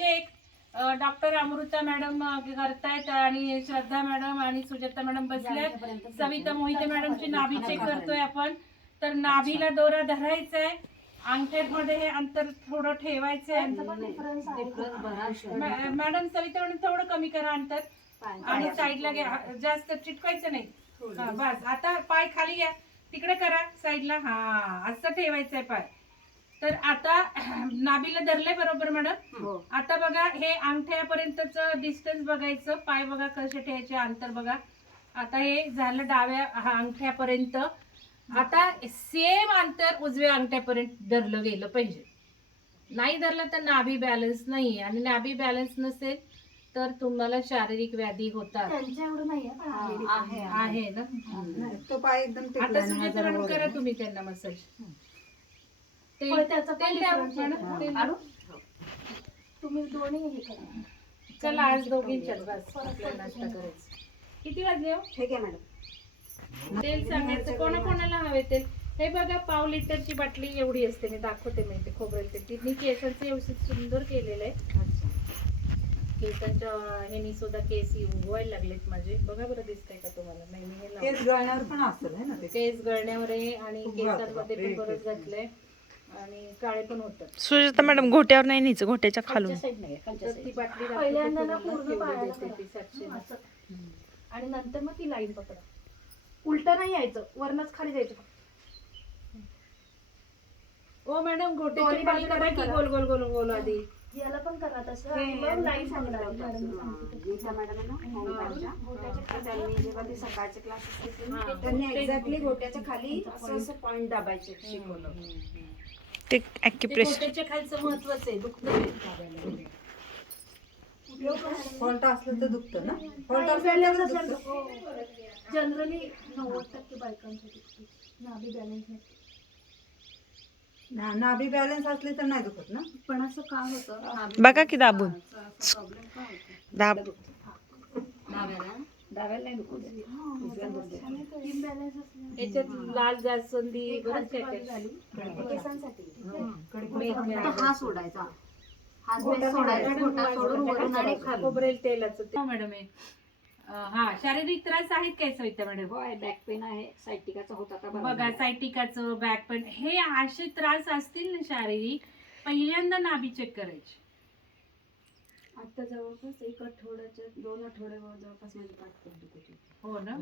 Check doctor Amruta madam करतायत आणि श्रद्धा madam आणि सुजाता मॅडम बसल्यात. सविता मोहिते मॅडमची नाभी चेक करतोय आपण. तर नाभीला दोरा धरायचा आहे अंगठ्यामध्ये हे अंतर थोडं ठेवायचं आहे. मॅडम सविता मॅडम थोडं कमी करा अंतर. आणि साईडला घ्या. जास्त चिटकायचं नाही. हा, बस. आता पाय खाली घ्या. तिकडे करा. साईडला. हा असं ठेवायचंय पाय. तर आता नाभीला धरलंय बरोबर मॅडम? आता बघा हे अंगठ्यापर्यंतच डिस्टन्स बघायचं. पाय बघा कसे ठेवायचे अंतर बघा. आता हे झालं डाव्या हा अंगठ्यापर्यंत. आता सेम अंतर उजव्या अंगठ्यापर्यंत धरलं गेलं पाहिजे. नाही धरलं तर नाभी बॅलन्स नाही आणि नाभी बॅलन्स नसेल तर तुम्हाला शारीरिक व्याधी होतात. आहे. आहे ना? तो पाय एकदम आता करा. तुम्ही त्यांना मसाज होय, त्याचं पण तेल द्या difference आहे. मॅडम, तेल द्या. आणू? तुम्ही दोन्ही हे करा. चला आज दोघींच्यात बस. आपल्याला नाश्ता करायचा. किती वाजले हो? ठीक आहे मॅडम. तेल सांगायचं. कोणा कोणाला हवे तेल? हे बघा पाव लिटरची बाटली एवढी असते. मी दाखवते मी ते खोबरेल तेल तिने केसांचं व्यवस्थित सुंदर केलेलं आहे. केसांच्या ह्यानी सुद्धा केस उगवायला लागलेत माझे. बघा बरं दिसतंय का तुम्हाला? नाही मी हे लावलं. तेच गळण्यावर पण असेल है ना ते केस गळण्यावर आहे आणि केसांमध्ये पण बापरे, बरंच घातलंय. आणि काळे पण होतात. सुजाता मॅडम घोट्यावर नाही न्यायचं घोट्याच्या खालून. तर ती बाटली दाखवते पहिल्यांदा ना तुम्हाला पूर्ण सातशे हा, असं. आणि नंतर मग ती लाईन पकडा. उलट नाही यायचं वरनच खाली जायचं ओ मॅडम करा की करा. गोल गोल गोल गोल आधी. याला पण करा तसं. हे मग लाईन पकडा. हा. गीता मॅडम आहे ना, होमगार्डच्या. गोट्याच्या खाली. त्यांनी जेव्हा ते सकाळचे क्लासेस घेतले हा. ना, त्यांनी एक्झॅक्टली गोट्याच्या खाली. असं असं पॉइंट दाबायचे शिकवलं. ते गोट्याच्या खालचं महत्वाचं आहे दुखतं. फॉल्ट असलं तर दुखतं ना? फॉल्ट नाही, असलं balance तर असेल दुखतं. तर जनरली नव्वद टक्के बायकांसाठी नाभी बॅलन्स नसते ना- नाभी बॅलन्स असली तर नाही दुखत ना? पण असं का होतं? बघा की दाबून. दाब याच्यात लाल जास्वंदी बरंच काय काय. झाली. केसांसाठी. मेथ्या. हा सोडायचा. हा सोडून वरून आणि खाली खोबरेल तेलाचं ते- हो, मॅडम अं, हा शारीरिक त्रास आहेत काय सविता मॅडम बॅक पेन आहे. सायटिकाचा होता बघा. सायटिकाचं बॅक पेन हे असे त्रास असतील ना शारीरिक पहिल्यांदा नाभी चेक करायची. आता जवळपास एक आठवड्याच्या दोन आठवड्यावर जवळपास माझी पाठ पडली होती. हो ना?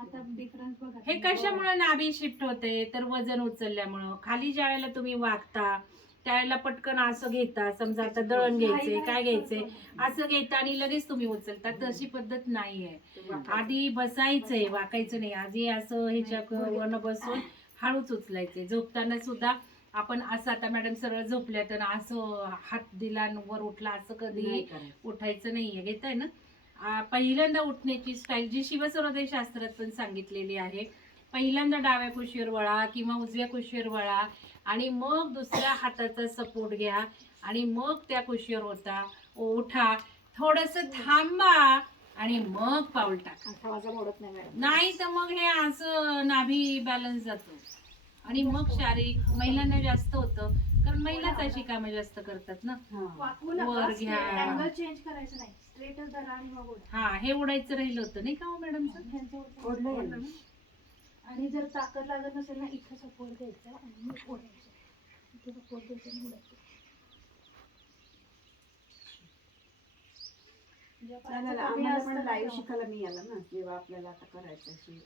आता डिफरन्स बघा. हे कशामुळे नाभी शिफ्ट होते? तर वजन उचलल्यामुळं. खाली ज्या वेळेला तुम्ही वागता त्यावेळेला पटकन असं घेता समजा आता दळण घ्यायचंय काय घ्यायचंय असं घेता आणि लगेच तुम्ही उचलता. तशी पद्धत नाहीये. आधी बसायचंय वाकायचं नाही. आधी असं ह्याच्या बसून हळूच उचलायचे झोपताना सुद्धा आपण असं आता मॅडम सरळ झोपल्या तर असं हात दिला वर उठला असं कधी उठायचं नाहीये घेताय ना? आ, पहिल्यांदा उठण्याची स्टाईल जी शिवसरोदय शास्त्रात पण सांगितलेली आहे पहिल्यांदा डाव्या कुशीवर वळा किंवा उजव्या कुशीवर वळा आणि मग दुसऱ्या हाताचा सपोर्ट घ्या आणि मग त्या कुशीवर होता उठा थोडस थांबा आणि मग पाऊल टाका. नाही तर मग हे असं नाभी बॅलन्स जातो. आणि मग शारीरिक महिलांना जास्त होतं. कारण महिलाच अशी कामं जास्त करतात ना. वर नका घ्या. चेंज करायचं नाही. स्ट्रेटच धरा आणि मग ओढा. हा हे उडायचं राहिलं होतं नाही का हो मॅडम ह्यांचं ओढा. आणि जर ताकद लागत नसेल ना इथं सपोर्ट घ्यायचा आणि मग ओढायचं इथे सपोर्ट आणि ओढायचं कमी आम्हाला पण ना लाईव्ह तेव्हा. शिकायला मिळालं ना जेव्हा आपल्याला आता करायचं अशी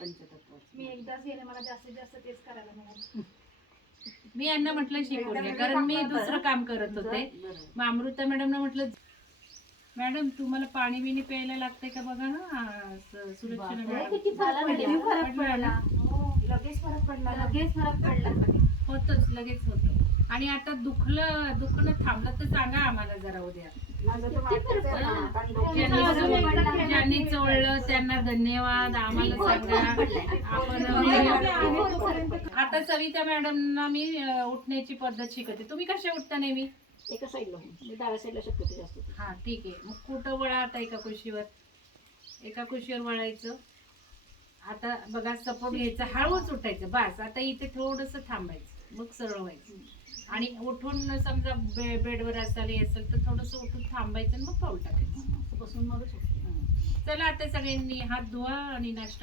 पंचतत्वाचं. मी एकदाच गेले मला जास्तीत जास्त तेच करायला मिळालं. मी यांना म्हटलं शिकवून घ्या कारण मी दुसरं काम करत होते. मग अमृता मॅडमना म्हटलं मॅडम तुम्हाला पाणी बिणी प्यायला लागतंय का बघा ना? स- सुरक्षा नाही, मॅडम. किती फरक पडला. किती फरक पडला. हो, लगेच फरक पडला लगेच फरक पडला. होतच लगेच होतं. आणि आता दुखलं दुखणं थांबलं तर सांगा आम्हाला जरा उद्या. ज्यांनी चोळलं त्यांना धन्यवाद आम्हाला सांगा आपण आता सविता मॅडमना मी उठण्याची पद्धत शिकवते. तुम्ही कशा उठता नेहमी? एका साईडला मी डाव्या साईडला शक्यतो जास्त हा ठीक आहे. मग कुठं वळा आता एका कुशीवर? एका कुशीवर वळायचं. आता बघा सपोर्ट घ्यायचं. हळूच उठायचं. बस आता इथे थोडस थांबायचं. मग सरळ व्हायचं. आणि उठून समजा बे बेडवर असाल असेल तर थोडस उठून थांबायचं आणि मग पाऊल टाकायचं. बसून मगच होतं. चला आता सगळ्यांनी हात धुवा आणि नाश्ता